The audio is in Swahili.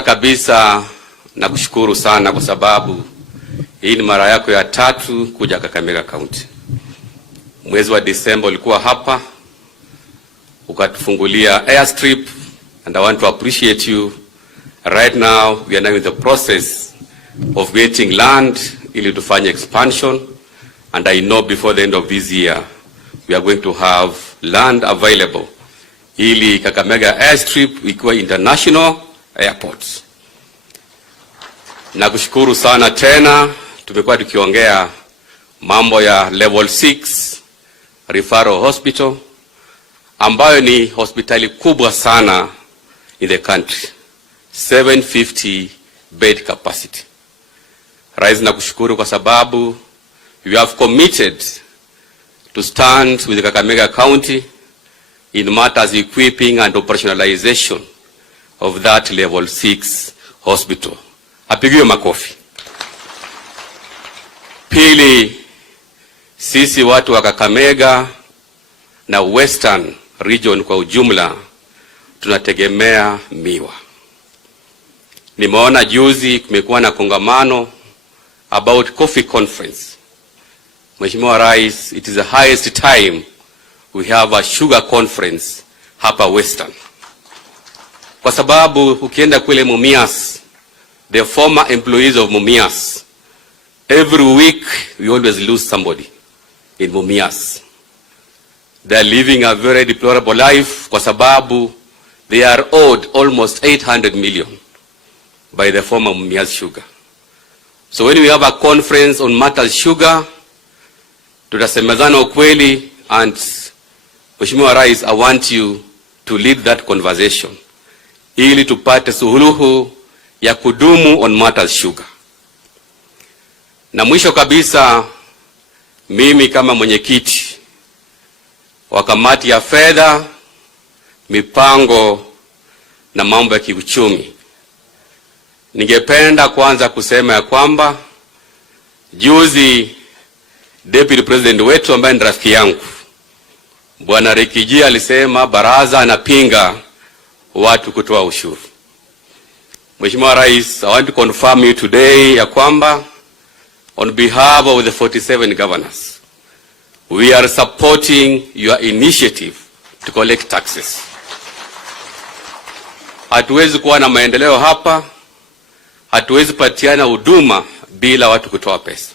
Kabisa na kushukuru sana kwa sababu hii ni mara yako ya 3 kuja Kakamega County. Mwezi wa Disemba ulikuwa hapa ukatufungulia airstrip, and I want to appreciate you. Right now we are now in the process of getting land ili tufanye expansion, and I know before the end of this year we are going to have land available ili Kakamega airstrip ikuwa international airport. Na kushukuru sana tena, tumekuwa tukiongea mambo ya level 6 referral hospital ambayo ni hospitali kubwa sana in the country, 750 bed capacity. Rais, na kushukuru kwa sababu you have committed to stand with the Kakamega County in matters equipping and operationalization of that level 6 hospital. Apigiwe makofi. Pili, sisi watu wa Kakamega na Western region kwa ujumla tunategemea miwa. Nimeona juzi kumekuwa na kongamano about coffee conference. Mheshimiwa Rais, it is the highest time we have a sugar conference hapa Western. Kwa sababu ukienda kule Mumias, the former employees of Mumias, every week we always lose somebody in Mumias. They are living a very deplorable life kwa sababu they are owed almost 800 million by the former Mumias Sugar. So when we have a conference on matters sugar, tutasemezana ukweli, and Mheshimiwa Rais, I want you to lead that conversation ili tupate suluhu ya kudumu on matters sugar. Na mwisho kabisa, mimi kama mwenyekiti wa kamati ya fedha, mipango na mambo ya kiuchumi, ningependa kwanza kusema ya kwamba juzi Deputy President wetu ambaye ni rafiki yangu Bwana Rekijia alisema Barasa anapinga watu kutoa ushuru. Mheshimiwa Rais, I want to confirm you today ya kwamba on behalf of the 47 governors, we are supporting your initiative to collect taxes. Hatuwezi kuwa na maendeleo hapa, hatuwezi patiana huduma bila watu kutoa pesa.